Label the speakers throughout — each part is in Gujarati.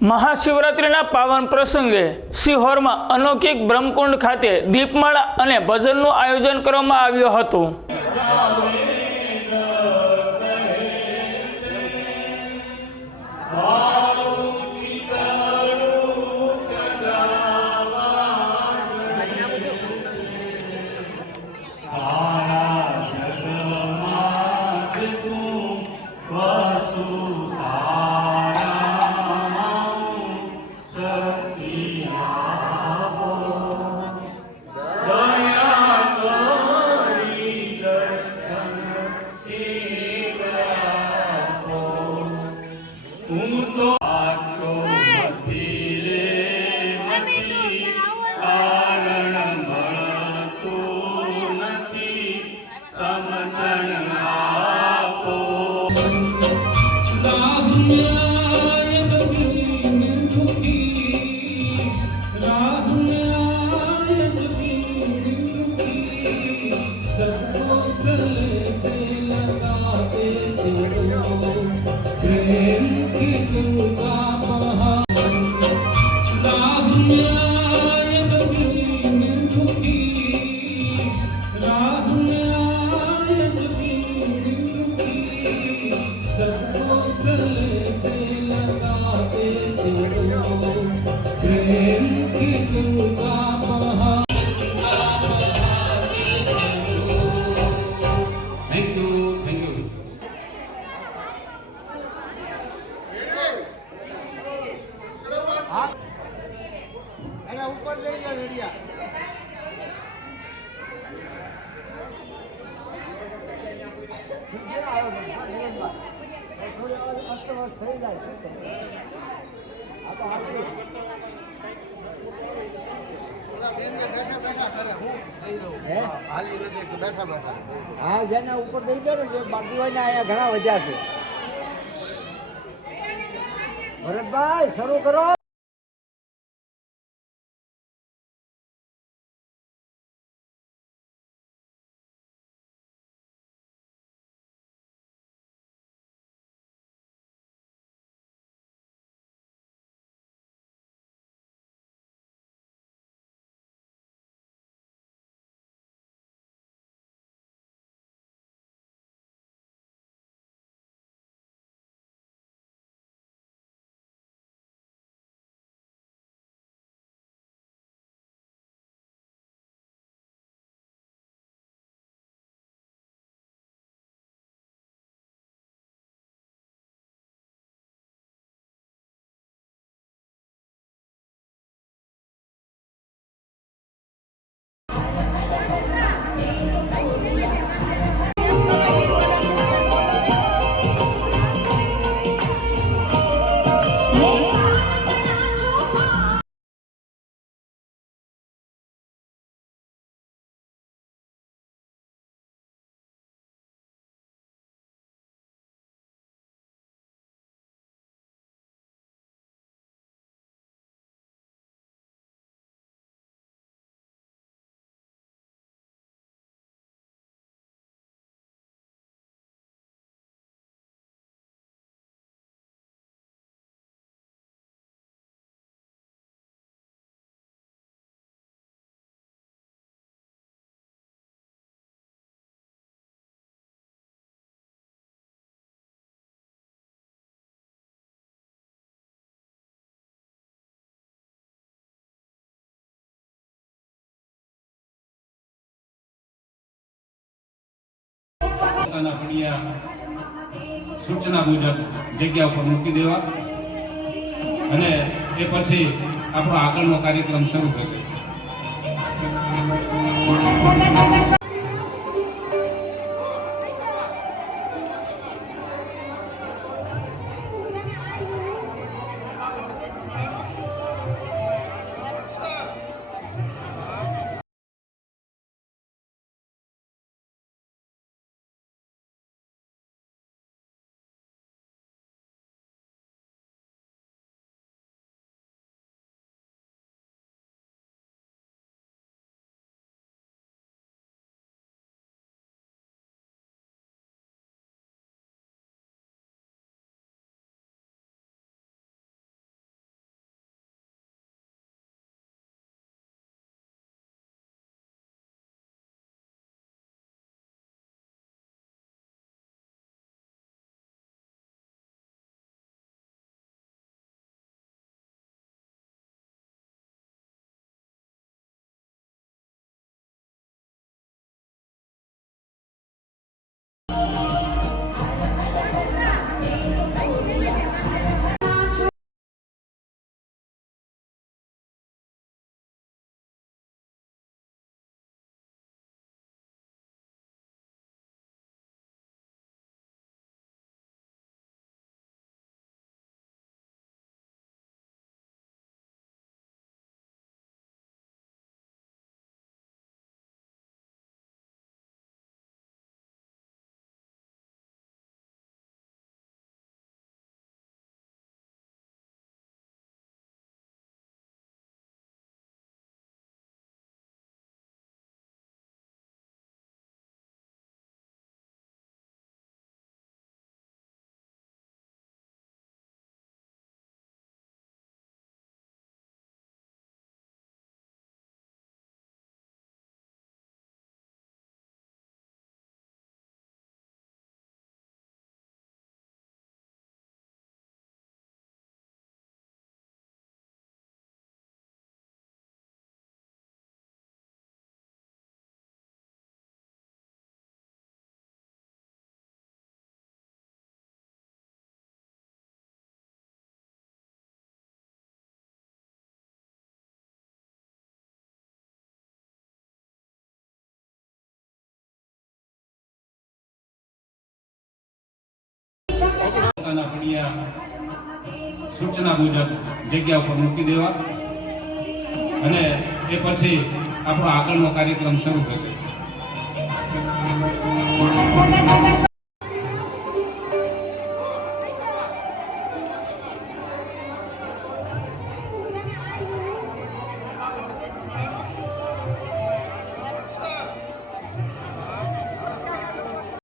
Speaker 1: મહાશિવરાત્રિના પાવન પ્રસંગે સિહોરમાં અનૌકિક બ્રહ્મકુંડ ખાતે દીપમાળા અને ભજનનું આયોજન કરવામાં આવ્યું હતું.
Speaker 2: અમે
Speaker 3: એના ઉપર લઈ ગયો રેડિયા. થઈ જાય શું આ તો હા જેના ઉપર દઈ દો ને બાકી હોય ને અહીંયા ઘણા વધ્યા છે. ભરતભાઈ શરૂ કરો.
Speaker 4: પોતાના ફળિયા સૂચના મુજબ જગ્યા ઉપર મૂકી દેવા અને એ પછી આપણો આગળનો કાર્યક્રમ શરૂ થશે પોતાના ફળિયા સૂચના મુજબ જગ્યા ઉપર મૂકી દેવા અને એ પછી આપણો આગળનો કાર્યક્રમ શરૂ થશે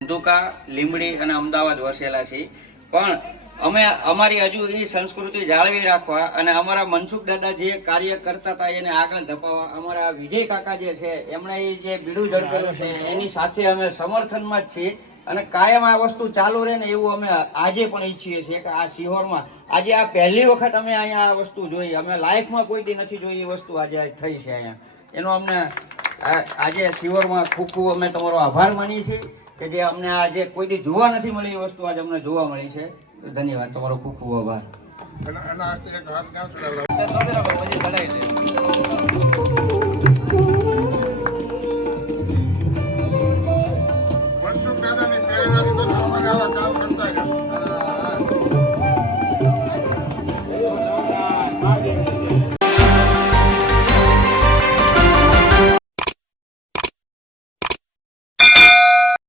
Speaker 5: ધંધુકા લીંબડી અને અમદાવાદ વસેલા છીએ. પણ અમે, અમારી હજુ એ સંસ્કૃતિ જાળવી રાખવા અને અમારા મનસુખ દાદા જે કાર્ય કરતા હતા, એને આગળ ધપાવવા, અમારા વિજય કાકા જે છે, એમણે એ જે બીડું ઝડપેલું છે, એની સાથે અમે સમર્થનમાં જ છીએ અને કાયમ આ વસ્તુ ચાલુ રહે ને એવું અમે આજે પણ ઈચ્છીએ છીએ કે આ સિહોરમાં, આજે આ પહેલી વખત અમે અહીંયા આ વસ્તુ જોઈ, અમે લાઈફમાં કોઈ દી નથી જોઈ એ વસ્તુ આજે થઈ છે અહીંયા. એનો અમને આજે સિહોરમાં ખૂબ ખૂબ અમે તમારો આભાર માનીએ છીએ. કે જે અમને આ જે કોઈ દી જોવા નથી મળી એ વસ્તુ આજે અમને જોવા મળી છે. ધન્યવાદ તમારો ખૂબ ખૂબ આભાર.